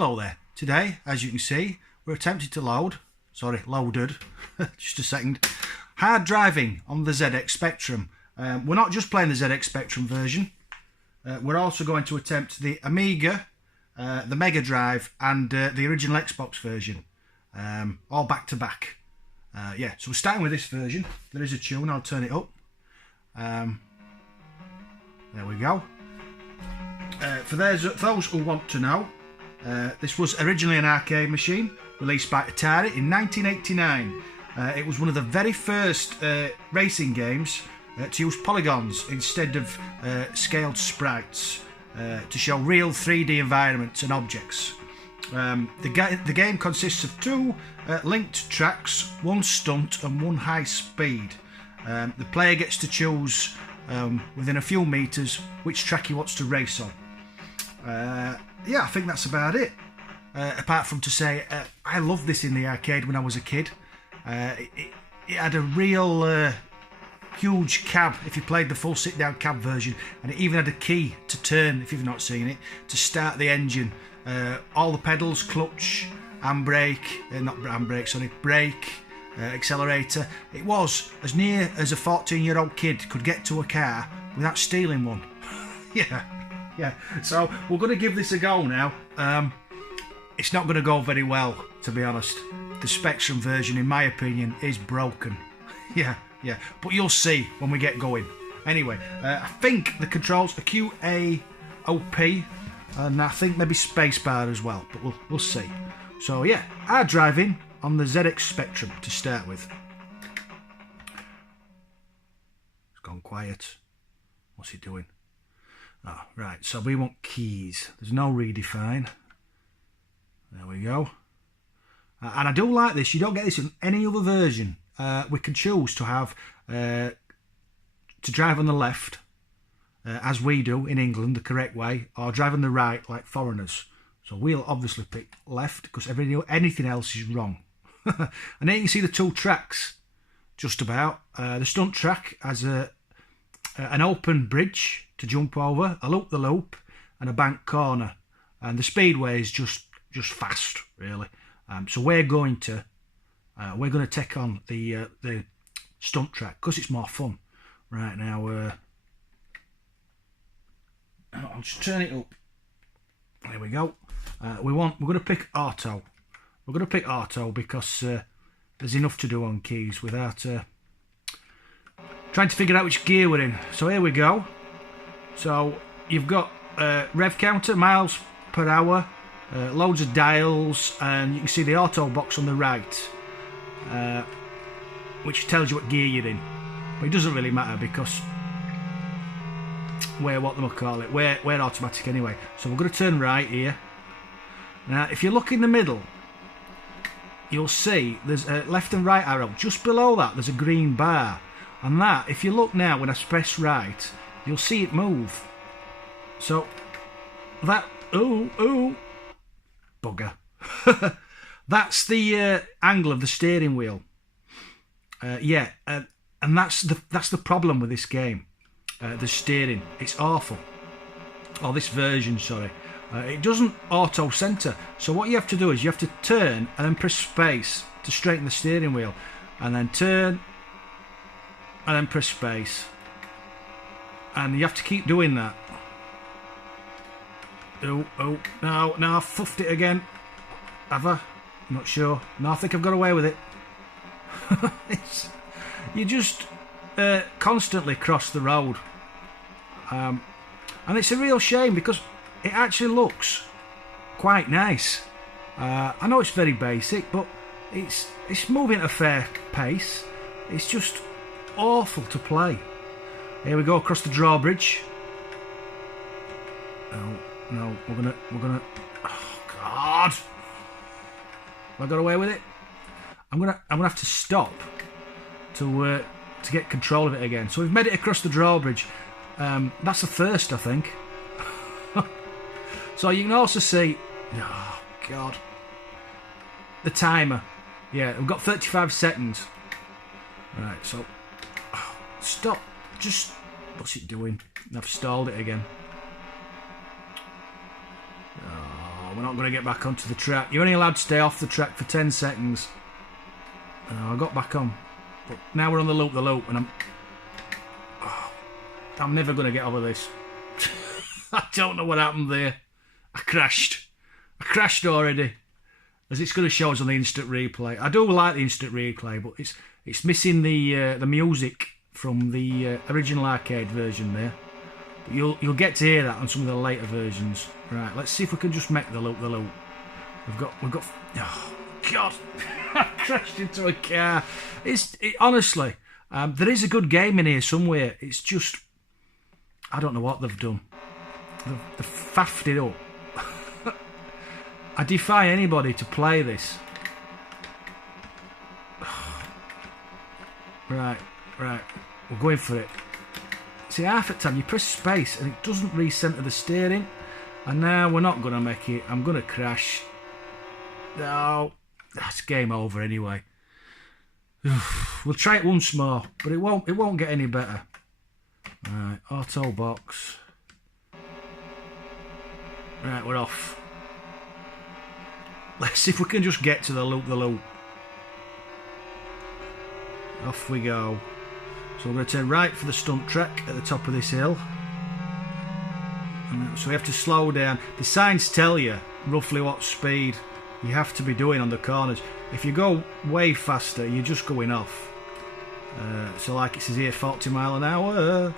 Hello there. Today, as you can see, we're attempting to loaded, just a second, hard driving on the ZX Spectrum. We're not just playing the ZX Spectrum version, we're also going to attempt the Amiga, the Mega Drive and the original Xbox version, all back to back. Yeah, so we're starting with this version. There is a tune, I'll turn it up. There we go. For those who want to know, this was originally an arcade machine released by Atari in 1989. It was one of the very first racing games to use polygons instead of scaled sprites to show real 3D environments and objects. The game consists of two linked tracks, one stunt and one high speed. The player gets to choose within a few metres which track he wants to race on. Yeah, I think that's about it. Apart from to say, I loved this in the arcade when I was a kid. It had a real huge cab if you played the full sit-down cab version, and it even had a key to turn, if you've not seen it, to start the engine. All the pedals, clutch, handbrake, brake, accelerator. It was as near as a 14-year-old kid could get to a car without stealing one. Yeah, so we're going to give this a go now. It's not going to go very well, to be honest. The Spectrum version, in my opinion, is broken. Yeah, but you'll see when we get going. Anyway, I think the controls are Q, A, O, P, and I think maybe spacebar as well, but we'll see. So yeah, hard driving on the ZX Spectrum to start with. It's gone quiet. What's it doing? Oh, right, so we want keys. There's no redefine. There we go. And I do like this. You don't get this in any other version. We can choose to have to drive on the left, as we do in England, the correct way, or drive on the right like foreigners. So we'll obviously pick left because anything else is wrong. And then you can see the two tracks, just about. The stunt track has an open bridge to jump over, a loop-the-loop, and a bank corner. And the speedway is just fast, really. So we're going to take on the stunt track because it's more fun. Right now, I'll just turn it up. There we go. We're going to pick auto. We're going to pick auto because there's enough to do on keys without trying to figure out which gear we're in. So here we go. So you've got rev counter, miles per hour, loads of dials, and you can see the auto box on the right, which tells you what gear you're in. But it doesn't really matter because we're automatic anyway. So we're going to turn right here. Now if you look in the middle, you'll see there's a left and right arrow. Just below that there's a green bar, and that, if you look now when I press right, you'll see it move. So that, ooh, bugger. That's the angle of the steering wheel. And that's the problem with this game. The steering, it's awful. Or this version, sorry. It doesn't auto center. So what you have to do is you have to turn and then press space to straighten the steering wheel, and then turn and then press space. And you have to keep doing that. Oh, no, I've fuffed it again. Have I? I'm not sure. No, I think I've got away with it. You just constantly cross the road. And it's a real shame because it actually looks quite nice. I know it's very basic, but it's moving at a fair pace. It's just awful to play. Here we go across the drawbridge. Oh no, we're gonna. Oh God! Have I got away with it? I'm gonna have to stop to get control of it again. So we've made it across the drawbridge. That's the first, I think. So you can also see, oh God, the timer. Yeah, we've got 35 seconds. Right, so stop. Just, what's it doing? I've stalled it again. Oh, we're not going to get back onto the track. You're only allowed to stay off the track for 10 seconds. I got back on. But now we're on the loop, and I'm never going to get over this. I don't know what happened there. I crashed. I crashed already. As it's going to show us on the instant replay. I do like the instant replay, but it's missing the music from the original arcade version there. But you'll get to hear that on some of the later versions. Right, let's see if we can just make the loop. We've got. Oh God! I crashed into a car. Honestly, there is a good game in here somewhere. It's just I don't know what they've done. They've faffed it up. I defy anybody to play this. Right. We're going for it. See, half the time you press space and it doesn't re-centre the steering. And now we're not going to make it. I'm going to crash. No. That's game over anyway. We'll try it once more, but it won't get any better. Right, auto box. Right, we're off. Let's see if we can just get to the loop. Off we go. So we're going to turn right for the stunt track at the top of this hill. So we have to slow down. The signs tell you roughly what speed you have to be doing on the corners. If you go way faster, you're just going off. So like it says here, 40 mile an hour.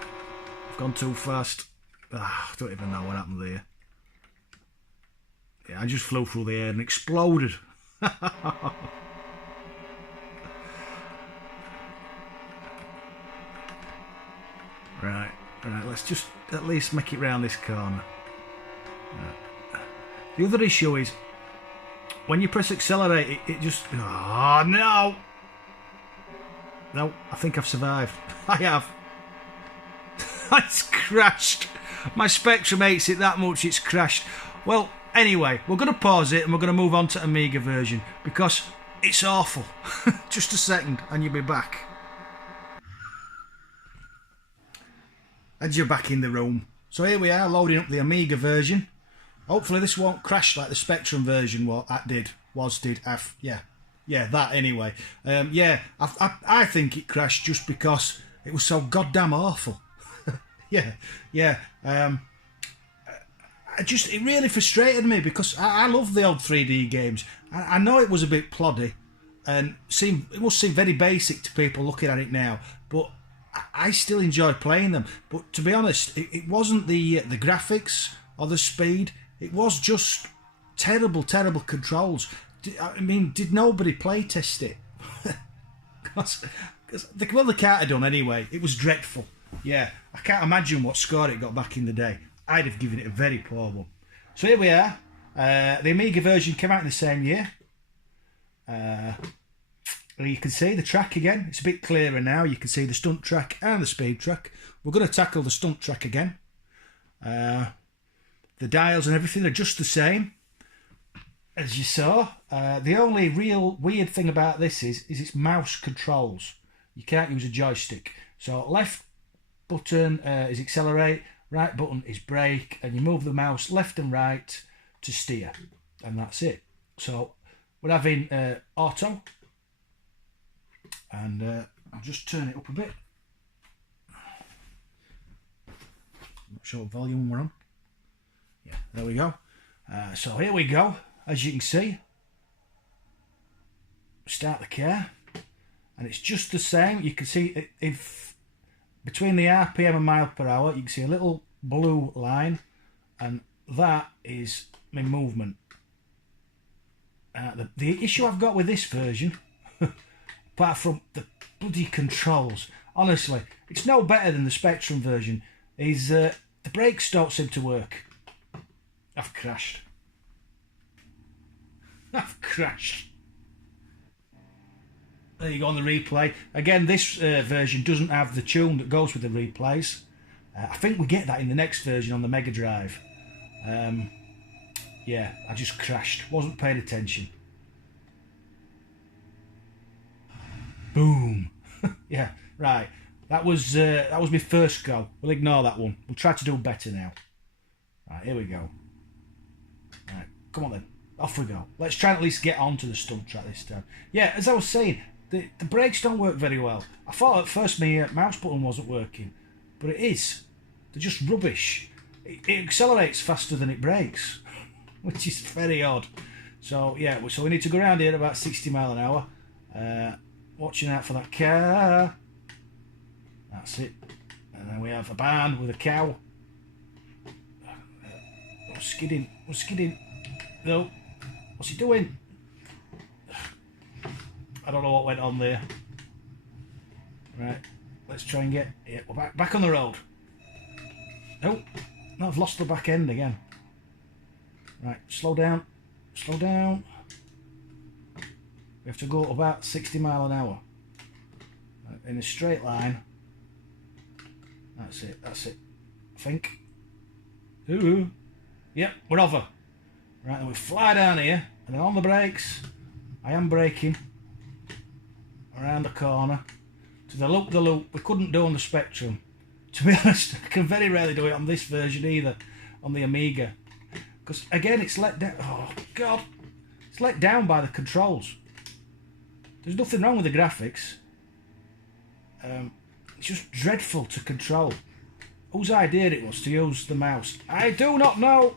I've gone too fast. I don't even know what happened there. Yeah, I just flew through the air and exploded. Right, let's just at least make it round this corner. Right. The other issue is, when you press accelerate, it just... Oh, no! No, I think I've survived. I have. It's crashed. My Spectrum hates it that much, it's crashed. Well, anyway, we're going to pause it and we're going to move on to Amiga version because it's awful. Just a second and you'll be back. And you're back in the room. So here we are loading up the Amiga version. Hopefully this won't crash like the Spectrum version did. Yeah, that anyway. I think it crashed just because it was so goddamn awful. It really frustrated me because I love the old 3D games. I know it was a bit ploddy and it must seem very basic to people looking at it now, but I still enjoy playing them. But to be honest, it wasn't the graphics or the speed. It was just terrible controls. Did nobody play test it? They can't have done anyway. It was dreadful. Yeah, I can't imagine what score it got back in the day. I'd have given it a very poor one. So here we are. The Amiga version came out in the same year. You can see the track again. It's a bit clearer now. You can see the stunt track and the speed track. We're going to tackle the stunt track again. The dials and everything are just the same as you saw. The only real weird thing about this is its mouse controls. You can't use a joystick. So left button is accelerate, right button is brake, and you move the mouse left and right to steer, and that's it. So we're having auto, and I'll just turn it up a bit. Not sure what volume we're on. Yeah, there we go. So here we go. As you can see, start the car, and it's just the same. You can see if between the RPM and mile per hour, you can see a little blue line, and that is my movement. The issue I've got with this version, apart from the bloody controls, honestly, it's no better than the Spectrum version, is the brakes don't seem to work. I've crashed. There you go on the replay. Again, this version doesn't have the tune that goes with the replays. I think we get that in the next version on the Mega Drive. Yeah, I just crashed. Wasn't paying attention. Boom. Yeah, right. That was my first go. We'll ignore that one. We'll try to do better now. Right, here we go. Right, Come on then, off we go. Let's try and at least get onto the stunt track this time. Yeah, as I was saying, the brakes don't work very well. I thought at first my mouse button wasn't working, but it is. They're just rubbish. It accelerates faster than it brakes, which is very odd. So yeah, so we need to go around here at about 60 mile an hour. Watching out for that car. That's it. And then we have a barn with a cow. We're skidding. We're skidding. No. What's he doing? I don't know what went on there. Right. Let's try and get... Yeah, we're back on the road. Oh. No, I've lost the back end again. Right. Slow down. Slow down. We have to go about 60 mile an hour. In a straight line. That's it. That's it. I think. Ooh. Yep, we're over. Right, then we fly down here, and then on the brakes, I am braking around the corner to the loop we couldn't do on the Spectrum. To be honest, I can very rarely do it on this version either, on the Amiga. Because again, it's let down. Oh, God. It's let down by the controls. There's nothing wrong with the graphics. It's just dreadful to control. Whose idea it was to use the mouse, I do not know.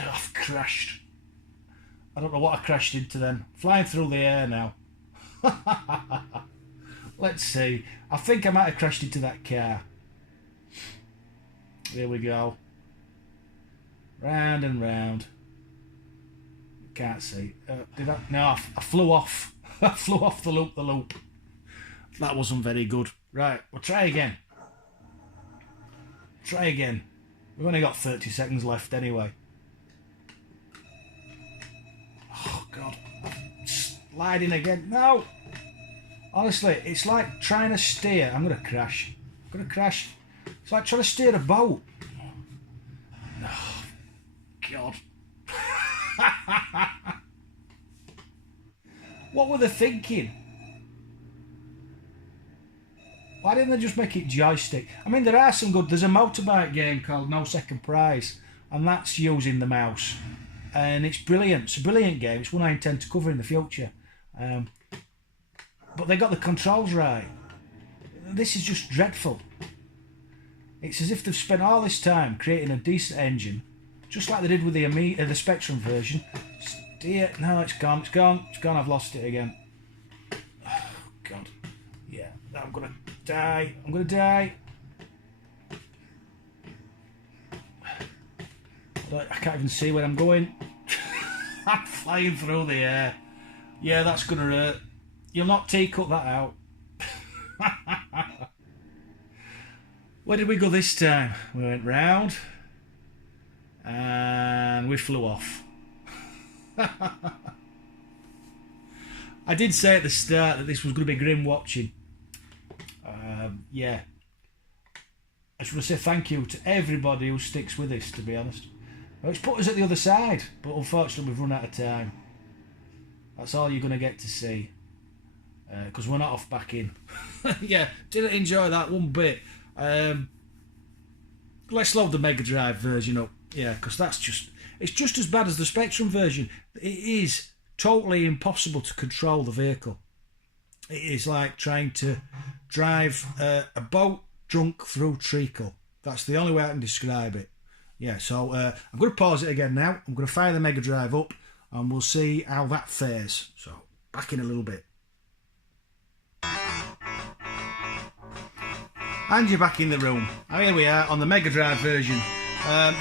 Oh, I've crashed. I don't know what I crashed into then. Flying through the air now. Let's see. I think I might have crashed into that car. There we go. Round and round. Can't see. Did I? No, I flew off. I flew off the loop. That wasn't very good. Right, we'll try again. Try again. We've only got 30 seconds left anyway. Oh, God. Sliding again. No! Honestly, it's like trying to steer. I'm going to crash. I'm going to crash. It's like trying to steer a boat. Oh, God. What were they thinking? Why didn't they just make it joystick? I mean, there are some good... There's a motorbike game called No Second Prize, and that's using the mouse. And it's brilliant. It's a brilliant game. It's one I intend to cover in the future. But they got the controls right. This is just dreadful. It's as if they've spent all this time creating a decent engine, just like they did with the Amiga, the Spectrum version. Steer. No, it's gone. It's gone. It's gone. I've lost it again. Oh, God. Yeah. I'm going to die. I'm going to die. I can't even see where I'm going. I'm flying through the air. Yeah, that's going to hurt. You'll not cut that out. Where did we go this time? We went round. And we flew off. I did say at the start that this was going to be grim watching. Yeah. I just want to say thank you to everybody who sticks with this, to be honest. Well, it's put us at the other side, but unfortunately we've run out of time. That's all you're going to get to see. Because we're not off back in. Yeah, didn't enjoy that one bit. Let's load the Mega Drive version up. Yeah, because that's just... It's just as bad as the Spectrum version. It is totally impossible to control the vehicle. It is like trying to drive a boat drunk through treacle. That's the only way I can describe it. Yeah, so I'm going to pause it again now. I'm going to fire the Mega Drive up and we'll see how that fares. So, back in a little bit. And you're back in the room. Here we are on the Mega Drive version.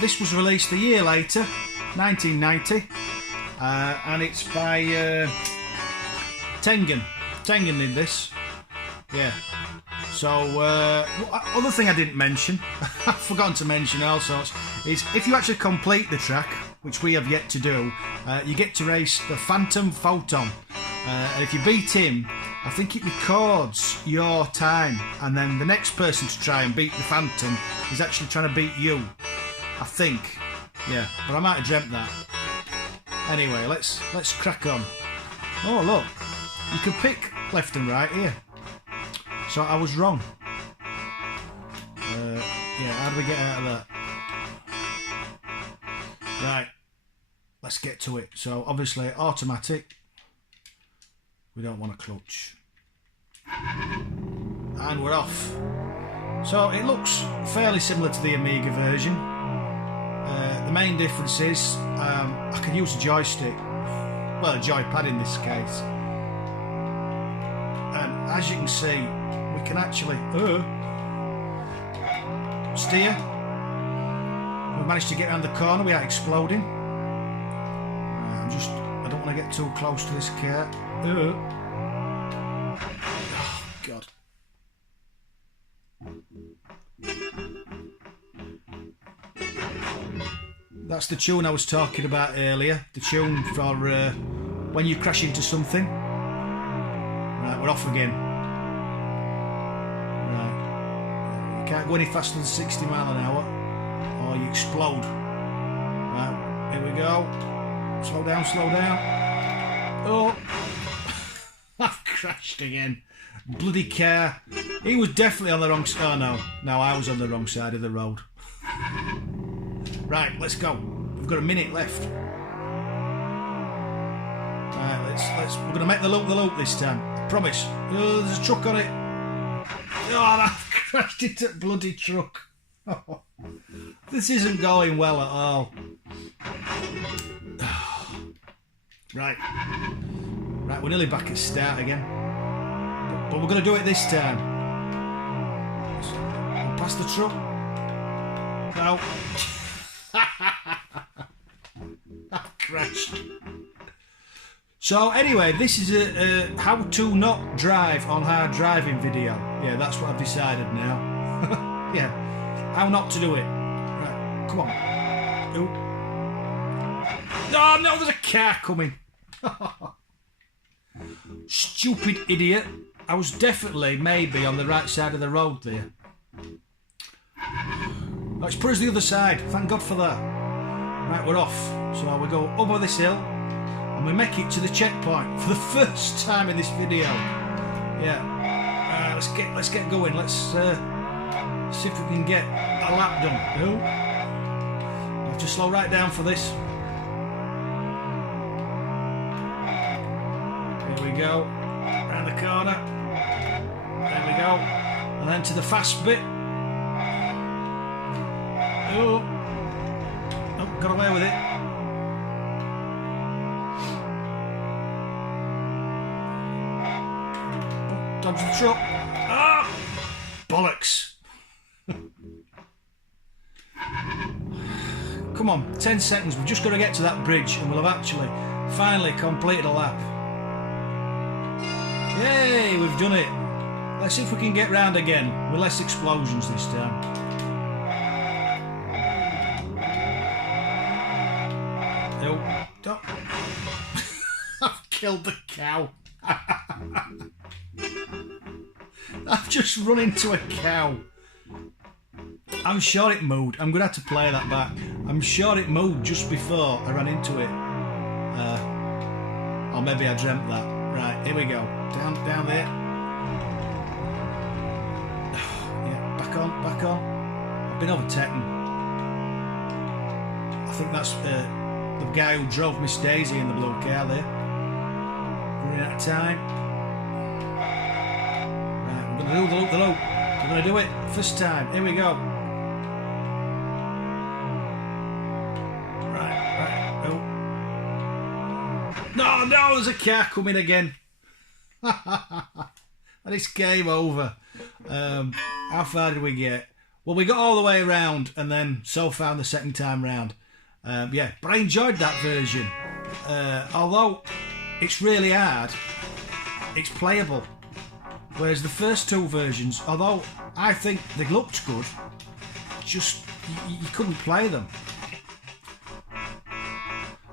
This was released a year later, 1990. And it's by Tengen. Tengen did this. Yeah. So, other thing I didn't mention, I've forgotten to mention also, is if you actually complete the track, which we have yet to do, you get to race the Phantom Photon. And if you beat him, I think it records your time, and then the next person to try and beat the Phantom is actually trying to beat you. I think. Yeah, but I might have dreamt that. Anyway, let's crack on. Oh, look. You can pick left and right here. So I was wrong. Yeah, how do we get out of that? Right. let's get to it. So obviously automatic, we don't want a clutch, and we're off. So it looks fairly similar to the Amiga version. The main difference is I can use a joystick, well, a joypad in this case, and as you can see we can actually steer. We managed to get around the corner without exploding. I don't want to get too close to this car. Oh God. That's the tune I was talking about earlier. The tune for when you crash into something. Right, we're off again. Right. You can't go any faster than 60 mile an hour or you explode. Right, here we go. Slow down, slow down. Oh, I've crashed again. Bloody car. He was definitely on the wrong side. Oh no, no, I was on the wrong side of the road. Right, let's go. We've got a minute left. Right, we're gonna make the loop this time. I promise. Oh, there's a truck on it. Oh, I've crashed into a bloody truck. Oh, this isn't going well at all. Right, we're nearly back at start again, but we're going to do it this time. We'll pass the truck. No. I've crashed. So anyway, this is a how to not drive on hard driving video. Yeah, that's what I've decided now. Yeah, how not to do it. Right, come on. Ooh. Oh no, there's a car coming. Stupid idiot. I was definitely maybe on the right side of the road there. Oh, it's put us the other side. Thank God for that. Right, we're off. So we go over this hill and we make it to the checkpoint for the first time in this video. Yeah. Let's get going. Let's see if we can get a lap done. Oh. I have to slow right down for this. Here we go, round the corner, there we go, and then to the fast bit. Oh, got away with it. Oh, dodge the truck. Ah, bollocks. Come on, 10 seconds, we've just got to get to that bridge and we'll have actually finally completed a lap. Yay, we've done it. Let's see if we can get round again with less explosions this time. No, don't. I've killed the cow. I've just run into a cow. I'm sure it moved. I'm going to have to play that back. I'm sure it moved just before I ran into it. Or maybe I dreamt that. Right, here we go. Down there. Yeah, back on. I've been overtaken. I think that's the guy who drove Miss Daisy in the blue car there. Running out of time. Right, we're going to do the loop. We're going to do it first time. Here we go. Right. Oh. No, there's a car coming again. And it's game over. How far did we get? Well, we got all the way around and then so found the second time round. Yeah, but I enjoyed that version. Although it's really hard, it's playable. Whereas the first two versions, although I think they looked good, just you couldn't play them.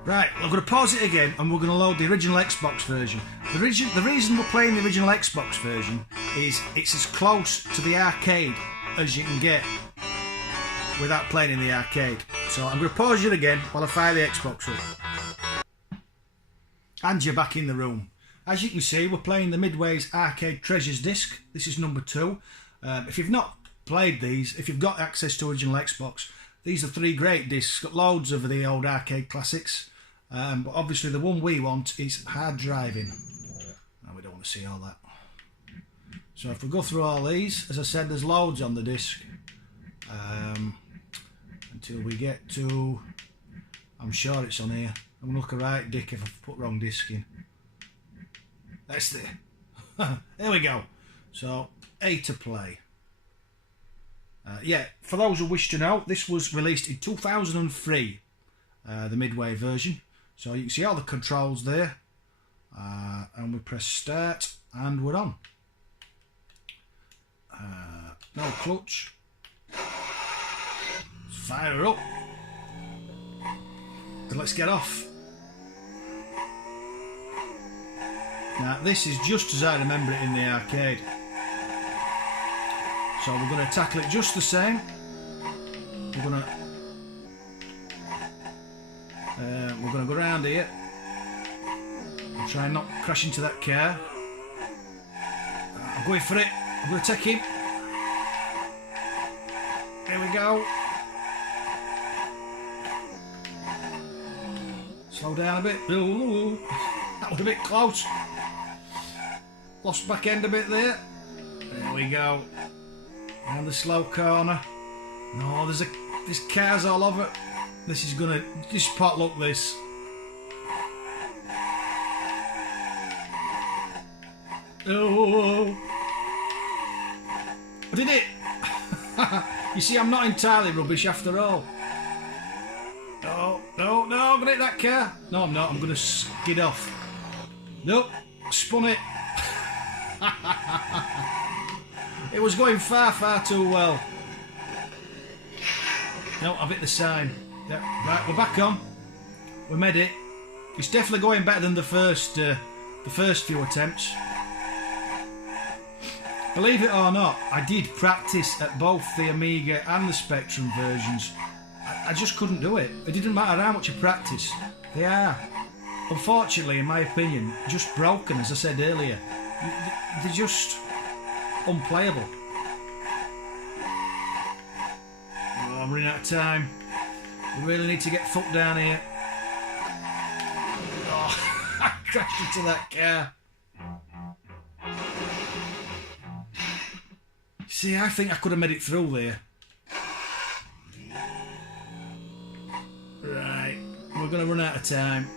Right, I'm going to pause it again and we're going to load the original Xbox version. The reason we're playing the original Xbox version is it's as close to the arcade as you can get without playing in the arcade. So I'm going to pause it again while I fire the Xbox up. And you're back in the room. As you can see, we're playing the Midway's Arcade Treasures disc. This is number 2. If you've not played these, if you've got access to original Xbox, these are 3 great discs. Got loads of the old arcade classics. But obviously the one we want is hard driving. And we don't want to see all that. So if we go through all these, as I said, there's loads on the disc. Until we get to, I'm sure it's on here. I'm going to look a right dick if I've put wrong disc in. That's there. There we go. So, A to play. Yeah, for those who wish to know, this was released in 2003, the Midway version. So you can see all the controls there. And we press start and we're on. No clutch. Let's fire her up. And let's get off. Now this is just as I remember it in the arcade. So we're going to tackle it just the same. We're going to go around here and try and not crash into that car. I'm going for it. I'm going to take him. There we go. Slow down a bit. Ooh, that was a bit close. Lost back end a bit there. There we go. Round the slow corner. No, there's cars all over. This is gonna just potluck this. Oh, I did it. You see, I'm not entirely rubbish after all. No, no, no, I'm gonna hit that car. No, I'm not. I'm gonna skid off. Nope, spun it. It was going far, far too well. No, I've hit the sign. Yep, right, we're back on. We made it. It's definitely going better than the first few attempts. Believe it or not, I did practice at both the Amiga and the Spectrum versions. I just couldn't do it. It didn't matter how much I practiced. They are, unfortunately, in my opinion, just broken, as I said earlier. They're just unplayable. Oh, I'm running out of time. We really need to get fucked down here. Oh, I crashed into that car. See, I think I could have made it through there. Right, we're going to run out of time.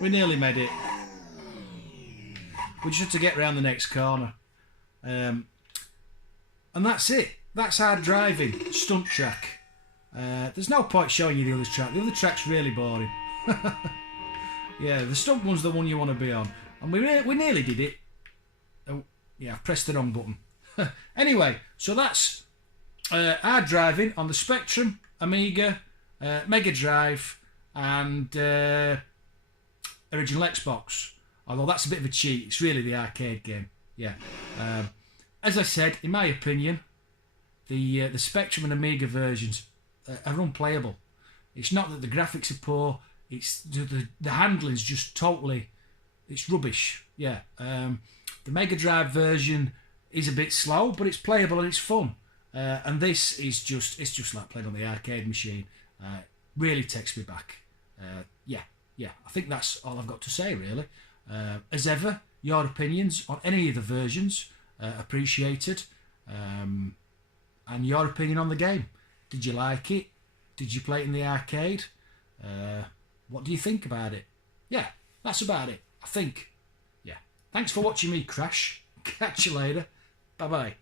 We nearly made it. We just had to get round the next corner. And that's it. That's hard driving, stunt track. There's no point showing you the other track. The other track's really boring. Yeah, the stunt one's the one you want to be on. And we nearly did it. Oh, yeah, I pressed the wrong button. Anyway, so that's hard driving on the Spectrum, Amiga, Mega Drive, and original Xbox. Although that's a bit of a cheat. It's really the arcade game. Yeah. As I said, in my opinion, the Spectrum and Amiga versions are unplayable. It's not that the graphics are poor. It's the handling's just totally. It's rubbish. Yeah. The Mega Drive version is a bit slow, but it's playable and it's fun. And this is just like playing on the arcade machine. Really takes me back. Yeah. I think that's all I've got to say, really. As ever, your opinions on any of the versions appreciated, and your opinion on the game. Did you like it? Did you play it in the arcade? What do you think about it? Yeah, that's about it, I think. Yeah. Thanks for watching me crash. Catch you later. Bye-bye.